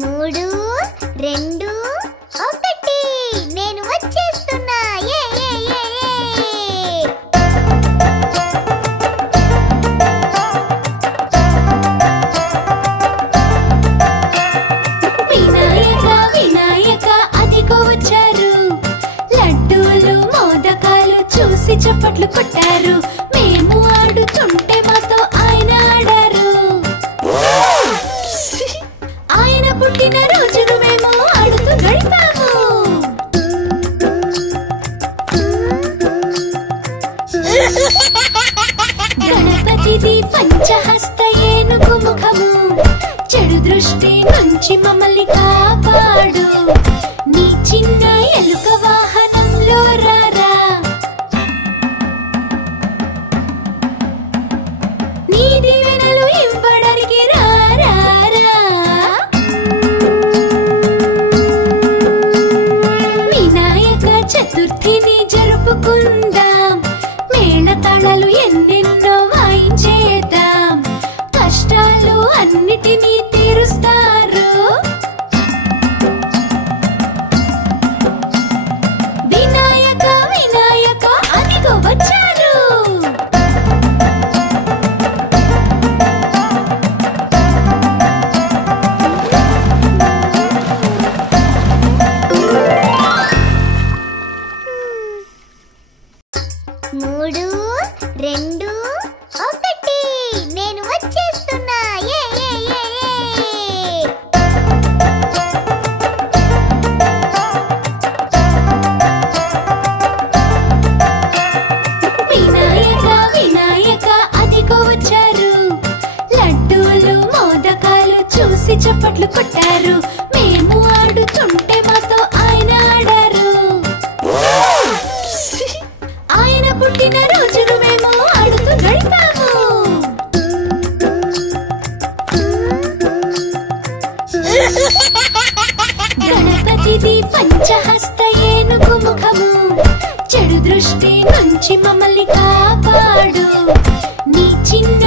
3, 2, 1 నేను వచ్చేస్తున్నా. వినాయక వినాయక అదిగో వచ్చారు. లడ్డూలు మోదకాలు చూసి చప్పట్లు కొట్టారు. మేము ఆడుతుంటే మాతో ఆయన ఆడారు. ఆయన పుట్టిన రోజును మేము ఆడుతూ గడిపాము. గణపతిది పంచహస్త ఏనుగు ముఖము. చెడు దృష్టి నుంచి మమ్మల్ని కాపాడు. నీ చిన్న ఎలుక వాహనంలో రారా. నీ దీవెనలు ఇవ్వడానికి రారా. వినాయక చతుర్థిని జరుపుకుందాం. మేళతాళాలు ఎన్నెన్నో వాయించేద్దాం. కష్టాలు అన్నిటినీ తీరుస్తారు. వినాయక వినాయక అదిగో వచ్చారు. మూడు, 2, 1 నేను వచ్చేస్తున్నా. వినాయక వినాయక అదిగో వచ్చారు. లడ్డూలు మోదకాలు చూసి చప్పట్లు కొట్టారు. మేము ఆడుతుంటే మాతో ఆయన ఆడారు. ఆయన పుట్టిన రోజును మేము ఆడుతూ గడిపాము. గణపతిది పంచహస్త ఏనుగు ముఖము. చెడు దృష్టి నుంచి మమ్మల్ని కాపాడు. నీ చిన్న